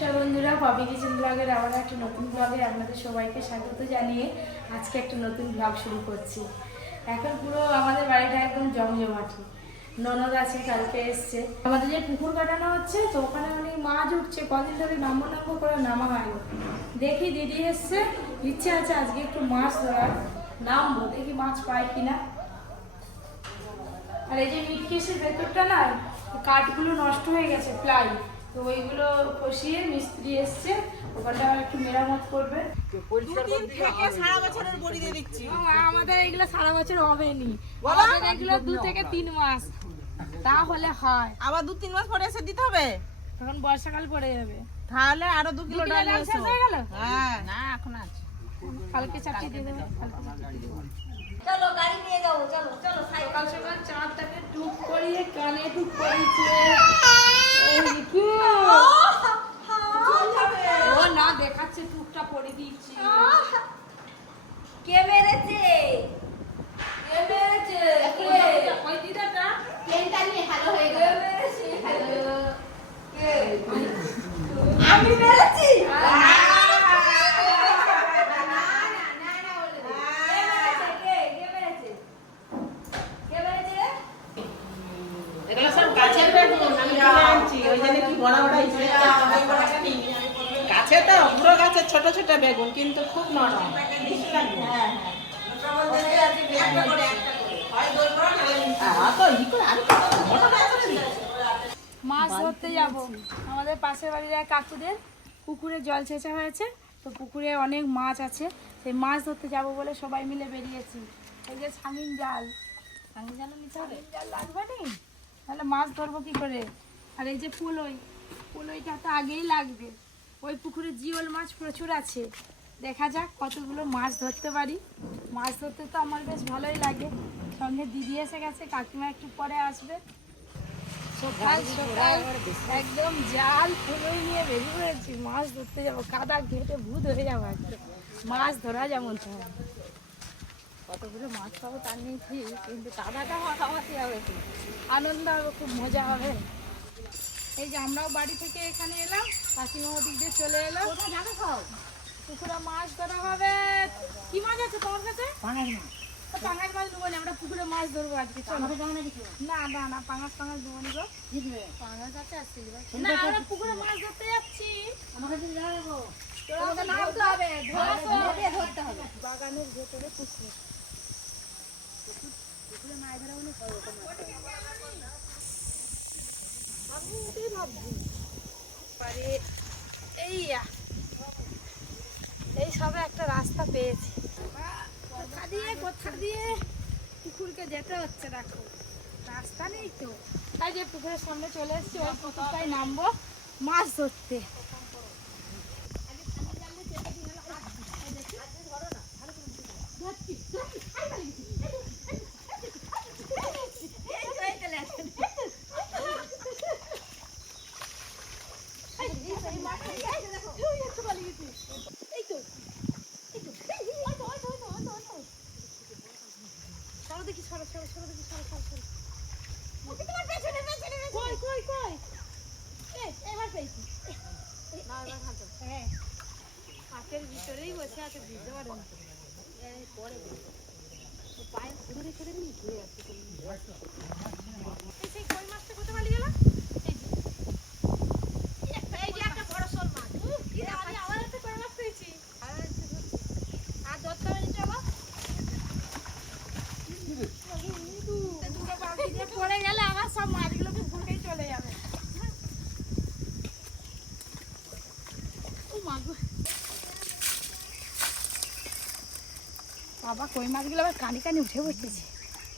নমস্কার বন্ধুরা poppy kitchen ব্লগের আবার একটা নতুন ব্লগে আপনাদের সবাইকে স্বাগত জানিয়ে আজকে একটা নতুন ব্লগ শুরু করছি। এখন পুরো আমাদের বাড়িটা একদম জমজমাটি। ননদ আছে কালকে এসছে। আমাদের যে পুকুর কাটানো হচ্ছে, তো ওখানে অনেক মাছ উঠছে, কদিন ধরে নামবো নামবো করে নামা হয় দেখি দিদি এসছে, ইচ্ছে আছে আজকে একটু মাছ ধরার। নামবো, দেখি মাছ পাই কিনা। আর এই যে মিট কেসের ভেতরটা না, কাঠগুলো নষ্ট হয়ে গেছে, প্লাই। তো ওইগুলো কষিয়ে মিস্ত্রি এসছে ওখানটা আবার একটু মেরামত করবে। সারা বছরের বড়ি দিয়ে দিচ্ছি। আমাদের এগুলো সারা বছর হবে নি আমাদের এগুলো দু থেকে তিন মাস। তাহলে হয়। আবার দু তিন মাস পরে এসে দিতে হবে? তখন বর্ষাকাল পড়ে যাবে। তাহলে আরও দু কিলো ডাল শেষ হয়ে গেল? হ্যাঁ। না এখন আছে। কালকে চারটে দিয়ে দেবে চলো গাড়ি নিয়ে যাব চলো চলো সকাল সকাল চাঁদটাকে টুক করিয়ে কানে টুক করিয়েছে। ও পরে দিয়েছি কে হ্যালো হয়ে গেল? কে? আমি মেরেছি এগুলো সব গাছের বেগুন আমি কিনে আনছি ওই জন্য কি বড় বড় হিসেবে গাছে তো পুরো গাছের ছোট ছোট বেগুন কিন্তু খুব নরম। হ্যাঁ। মাছ ধরতে যাব। আমাদের পাশের বাড়ির এক কাকুদের পুকুরে জল ছেঁচা হয়েছে। তো পুকুরে অনেক মাছ আছে। সেই মাছ ধরতে যাব বলে সবাই মিলে বেরিয়েছি। এই যে সামিন জাল সামিন জালও নিতে হবে? জাল লাগবে নি? তাহলে মাছ ধরবো কি করে? আর এই যে পুলই। পুলইটা তো আগেই লাগবে। ওই পুকুরে জিওল মাছ প্রচুর আছে। দেখা যাক কতগুলো মাছ ধরতে পারি। মাছ ধরতে তো আমার বেশ ভালোই লাগে। সঙ্গে দিদি এসে গেছে কাকিমা একটু পরে আসবে। সকাল সকাল একদম জাল ফুলই নিয়ে বেরিয়ে পড়েছি। মাছ ধরতে যাব কাদা ঘেটে ভূত হয়ে যাব একদম। মাছ ধরা যেমন তো হবে। কতগুলো মাছ পাবো তার নেই ঠিক কিন্তু কাদাটা মাখামাখি হবে আনন্দ হবে খুব মজা হবে। এই যে আমরাও বাড়ি থেকে এখানে এলাম কাকিমা ওদিক দিয়ে চলে এলাম পুকুরে মাছ ধরা হবে। কি মাছ আছে তোমার কাছে? তো পাঙাশ মাছ নেব আমরা পুকুরে মাছ ধরবো আজকে না না না পাঙাশ পাঙাশ দেবো নি গো। পাঙাশ আছে আর সিলভার। না আমরা পুকুরে মাছ ধরতে যাচ্ছি। নামতে হবে ধরতে হবে বাগানের ভেতরে পুকুর। পুকুরে মাছ ধরা হলে আমি ওটাই ভাবছি পারে এই। এই সবে একটা রাস্তা পেয়েছি। কোথা দিয়ে কোথা দিয়ে? পুকুরকে যেতে হচ্ছে দেখো। রাস্তা নেই তো। তাই যে পুকুরের সামনে চলে এসেছি ওই পুকুরটাই নামবো। মাছ ধরতে সরো দেখি সরো সরো সরো দেখি সরো সরো সরো কই কই কই এ, এবার পেয়েছি হ্যাঁ হাতের ভিতরেই বসে আছে বুঝতে পারো না এই পরে বুঝব। ও পায়ে ধরে ছেড়ে নিয়ে ঘুরে যাচ্ছে সেই কই মাছটা কোথায় পালিয়ে গেল এই যে এই একটা- এই যে একটা বড় শোল মাছ উফ, কি রে, আমি আবার একটা কই মাছ পেয়েছি আর ধরতে হবে নিচে আবার দুটো বালতি দিয়ে পড়ে গেলে আমার সব মাছগুলোকে ভুলেই চলে যাবে ও মা গো। বাবা কই মাছগুলো আবার কানি কানি উঠে বসেছে।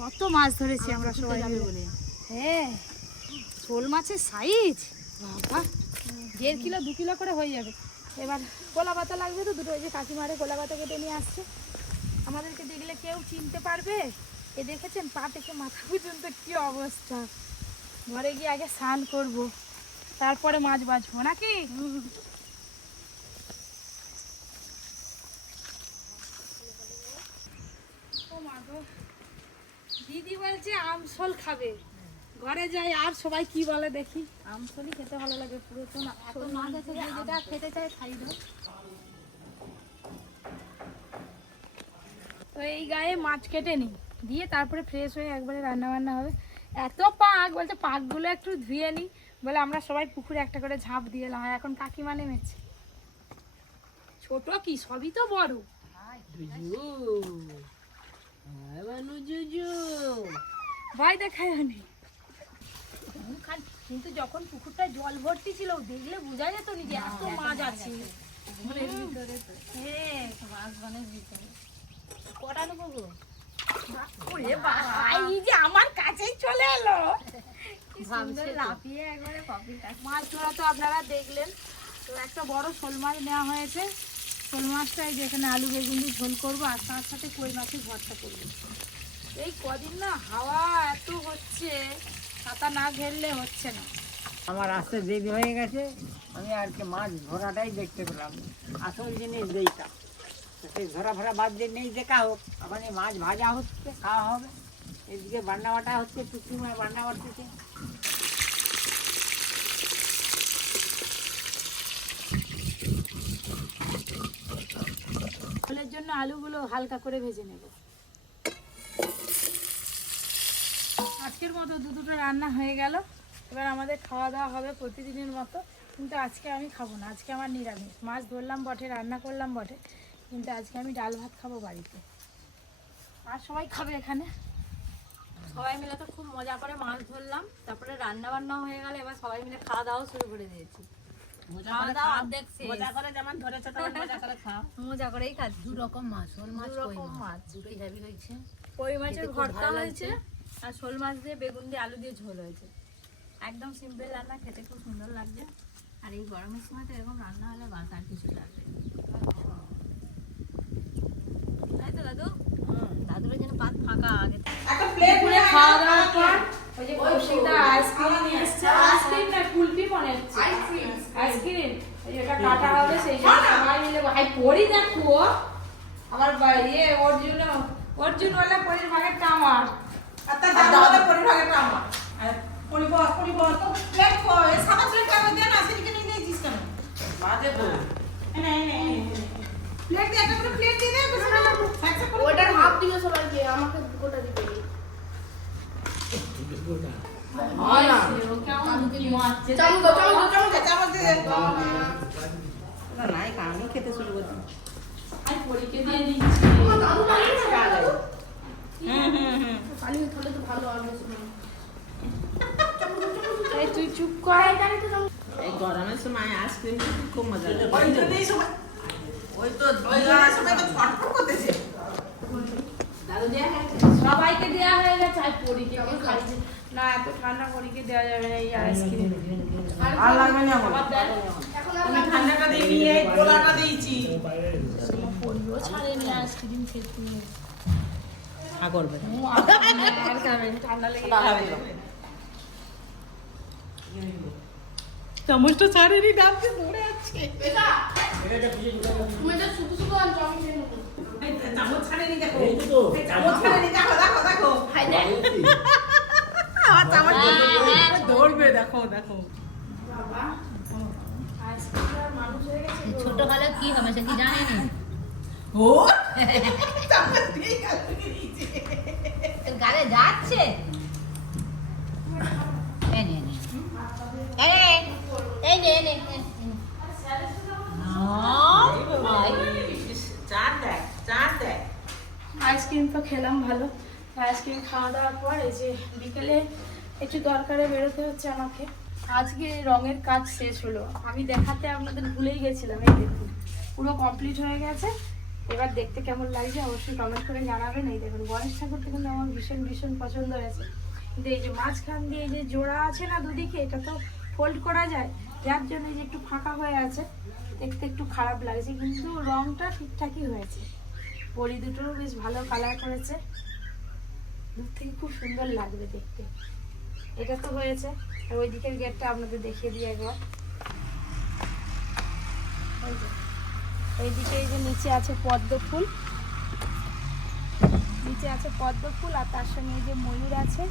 কত মাছ ধরেছি আমরা সবাই মিলে। হ্যাঁ শোল মাছের সাইজ বাবা দেড় কিলো দু কিলো করে হয়ে যাবে। এবার কোলা পাতা লাগবে তো দুটো ওই যে কাকিমারে কোলা পাতা কেটে নিয়ে আসছে। আমাদেরকে দেখলে কেউ চিনতে পারবে? এ দেখেছেন পা থেকে মাথা পর্যন্ত কি অবস্থা? ঘরে গিয়ে আগে স্নান করব তারপরে মাছ বাছবো নাকি? দিদি বলছে আমসল খাবে। ঘরে যাই আর সবাই কি বলে দেখি। আমসলি খেতে ভালো লাগে পুরো। তো না এত মাছ আছে যে যেটা খেতে চাই খাই দাও তো এই গায়ে মাছ কেটে নিই দিয়ে তারপরে ফ্রেশ হয়ে একবারে রান্না বান্না হবে। এত পাক বলছে পাকগুলো একটু ধুয়ে নিই বলে আমরা সবাই পুকুরে একটা করে ঝাঁপ দিয়ে এলাম এখন কাকিমা নেমেছে। ছোট কি সবই তো বড়। ভয় দেখায় নি কিন্তু যখন পুকুরটা জল ভর্তি ছিল দেখলে বোঝা যেত নি যে এত মাছ আছে। হ্যাঁ। মাছ বনের ভিতরে। কটা নেব গো? ওরে বাবা, এই যে আমার কাছেই চলে এলো। মাছ ধরা তো আপনারা দেখলেন। তো একটা বড় শোল মাছ নেওয়া হয়েছে। শোল মাছটা এই যে এখানে আলু বেগুন দিয়ে ঝোল করব আর তার সাথে কই মাছের ভর্তা করব। এই কদিন না হাওয়া এত হচ্ছে ছাতা না ঘেরলে হচ্ছে না। আমার আসতে দেরি হয়ে গেছে আমি আর কি মাছ ধরাটাই দেখতে পেলাম আসল জিনিস যেইটা। তো সেই ধরা ফরা বাদ দিয়ে নেই দেখা হোক। এই মাছ ভাজা হচ্ছে খাওয়া হবে। এদিকে বান্না বাটা হচ্ছে টুকটুক মানে বান্না বাড়তেছে ঝোলের জন্য আলুগুলো হালকা করে ভেজে নেব। আজকের মতো দু দুটো রান্না হয়ে গেল। এবার আমাদের খাওয়া দাওয়া হবে প্রতিদিনের মতো। কিন্তু আজকে আমি খাব না আজকে আমার নিরামিষ। মাছ ধরলাম বটে রান্না করলাম বটে কিন্তু আজকে আমি ডাল ভাত খাব বাড়িতে। আর সবাই খাবে এখানে? সবাই মিলে তো খুব মজা করে মাছ ধরলাম তারপরে রান্না বান্না হয়ে গেল এবার সবাই মিলে খাওয়া দাওয়া শুরু করে দিয়েছি। মজা খাওয়া দাওয়া খাও। অর্ধেক শেষ। মজা করে যেমন ধরেছে তেমন মজা করে খাও। মজা করেই খাচ্ছি। দু রকম মাছ মাছ দু রকম মাছ। দুটোই হেভি হয়েছে কই মাছের ভর্তা হয়েছে। আর শোল মাছ দিয়ে বেগুন দিয়ে আলু দিয়ে ঝোল হয়েছে। একদম সিম্পল রান্না খেতে খুব সুন্দর লাগছে। আর এই গরমের সময় তো এরকম রান্না হলে বাস আর কিছু লাগবে তাই তো দাদু? দাদুর জন্য পাত ফাঁকা আগে। একটা প্লেট খাওয়া দাওয়ার পর ওই যে কৌশিকদা আইসক্রিম নিয়ে এসছে। আইসক্রিম না কুলফি মনে হচ্ছে। আইসক্রিম আইসক্রিম ওই যে এটা কাটা হবে সেই জন্য সবাই মিলে ভাই পরি দেখো। আমার ইয়ে অর্জুন অর্জুন ওলা পরির ভাগেরটা আমার। আমি খেতে শুরু করছি আমি পরীকে এই তুই চুপ কর। এই গরমের সময় আইসক্রিম খুব মজা ওই তো সবাইকে দেওয়া হয়ে গেছে আর পরীকে খাইছে। না এত ঠান্ডা পরীকে দেওয়া যাবে না এই আইসক্রিম। আর লাগবে না আমার। আবার আমি ঠান্ডাটা দিইনি এই গোলাটা দিয়েছি। পরিও ছাড়েনি আইসক্রিম খেতে। আর চামচটা ছাড়েনি আছে। চামচ ছাড়েনি দেখো। চামচ ছাড়েনি দেখো আমার চামচ হয়ে। ছোট হলে কি হবে সে কি জানেনি? ও? চামচ নিচে তোর গালে যাচ্ছে এই নে, নে। এই নে, এই নে, এই নে, এই নে। আয়, চার দেখ চার দেখ আইসক্রিম তো খেলাম ভালো। আইসক্রিম খাওয়া দাওয়ার পর এই যে বিকেলে একটু দরকারে বেরোতে হচ্ছে আমাকে। আজকে রঙের কাজ শেষ হলো। আমি দেখাতে আপনাদের ভুলেই গেছিলাম, এই দেখুন। পুরো কমপ্লিট হয়ে গেছে। এবার দেখতে কেমন লাগছে অবশ্যই কমেন্ট করে জানাবেন। এই দেখুন, গণেশ ঠাকুরটা কিন্তু আমার ভীষণ ভীষণ পছন্দ হয়েছে। কিন্তু এই যে মাঝখান দিয়ে যে জোড়া আছে না দুদিকে, এটা তো ফোল্ড করা যায়। যার জন্য যে একটু ফাঁকা হয়ে আছে, দেখতে একটু খারাপ লাগছে। কিন্তু রংটা ঠিকঠাকই হয়েছে। পরি দুটোও বেশ ভালো কালার করেছে। দূর থেকে খুব সুন্দর লাগবে দেখতে। এটা তো হয়েছে। আর ওই দিকের গেটটা আপনাদের দেখিয়ে দিই একবার। যে এইদিকে এই যে নিচে আছে পদ্ম ফুল। নিচে আছে পদ্ম ফুল আর তার সঙ্গে যে ময়ূর আছে।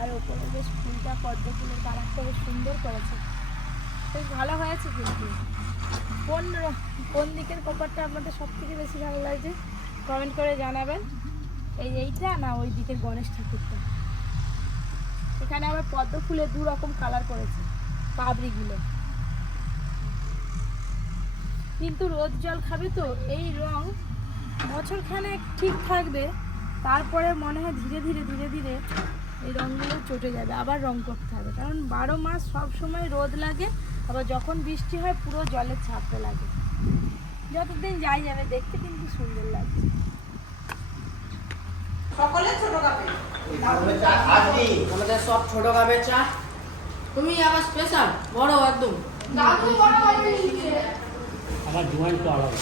আর ওপরে বেশ ফুলটা পদ্ম ফুলের কালারটা বেশ সুন্দর করেছে। বেশ ভালো হয়েছে কিন্তু। কোন কোন দিকের কপারটা আপনাদের সব থেকে বেশি ভালো লাগছে? কমেন্ট করে জানাবেন। এই এইটা না ওই দিকের গণেশ ঠাকুরটা। এখানে আবার পদ্ম ফুলে দু রকম কালার করেছে, পাবড়িগুলো। কিন্তু রোদ জল খাবে তো, এই রং বছরখানে ঠিক থাকবে, তারপরে মনে হয় ধীরে ধীরে ধীরে ধীরে এই রঙগুলো চটে যাবে, আবার রং করতে হবে। কারণ বারো মাস সব সময় রোদ লাগে, আবার যখন বৃষ্টি হয় পুরো জলের ছাপতে লাগে। যতদিন যাই যাবে দেখতে কিন্তু সুন্দর লাগছে। সকলে ছোট কাপে। আমাদের সব ছোট কাপের চা। তুমি আবার স্পেশাল বড় একদম। আমার জোয়ান তো আলাদা।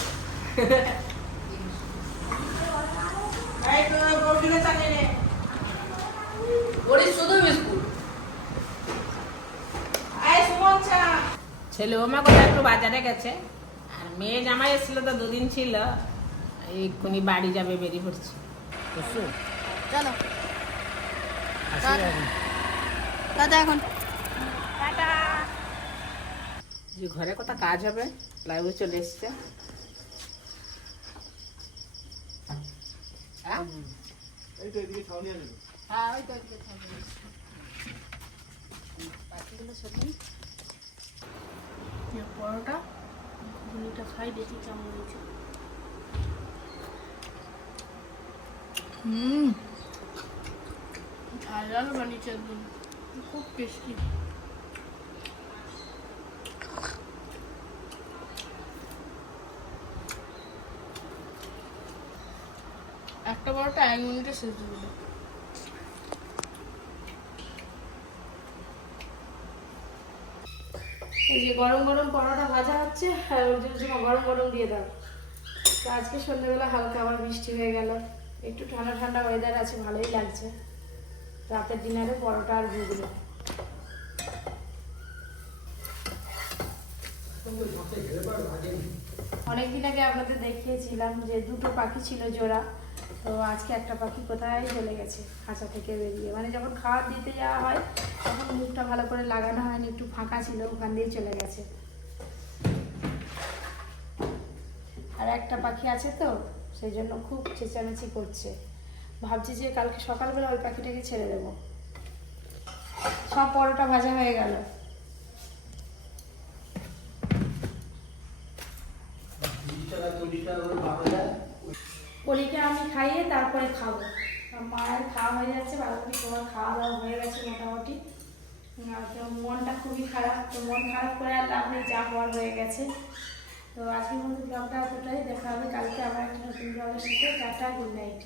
ছেলে ওমা কোথায়? একটু বাজারে গেছে। মেয়ে জামাই এসেছিল তো দুদিন ছিল। এক্ষুনি বাড়ি যাবে বেরিয়ে পড়ছে। চলো। দাদা এখন। যে ঘরে কত কাজ হবে প্লাইউড চলে এসছে। হ্যাঁ? পরোটা। ঘুগনিটা খাই দেখি কেমন হয়েছে। হুম ঝাল ঝাল বানিয়েছে একদম, খুব টেস্টি একটা পরোটা এক মিনিটে শেষ হয়ে এই যে গরম গরম পরোটা ভাজা হচ্ছে, আর ওর জন্য গরম গরম দিয়ে দাও। তো আজকে সন্ধ্যেবেলা হালকা আবার বৃষ্টি হয়ে গেল। একটু ঠান্ডা ঠান্ডা ওয়েদার আছে, ভালোই লাগছে। রাতের ডিনারে পরোটা আর ঘুগনি। অনেকদিন আগে আপনাদের দেখিয়েছিলাম যে দুটো পাখি ছিল জোড়া। তো আজকে একটা পাখি কোথায় চলে গেছে? খাঁচা থেকে বেরিয়ে। মানে যখন খাবার দিতে যাওয়া হয়, তখন মুখটা ভালো করে লাগানো হয়নি, একটু ফাঁকা ছিল, ওখান দিয়ে চলে গেছে। আর একটা পাখি আছে তো, সেই জন্য খুব চেঁচামেচি করছে। ভাবছি যে কালকে সকালবেলা ওই পাখিটাকে ছেড়ে দেবো। সব পরোটা ভাজা হয়ে গেল। পলিকে আমি খাইয়ে তারপরে খাব। মায়ের খাওয়া হয়ে যাচ্ছে ভালো করে তোমার খাওয়া দাওয়া হয়ে গেছে মোটামুটি। তো মনটা খুবই খারাপ, তো মন খারাপ করে আর লাভ নেই যা হওয়ার হয়ে গেছে। তো আজকের মধ্যে ব্লগটা এতটাই, দেখা হবে কালকে আবার একটা নতুন ব্লগের সাথে। Tata good night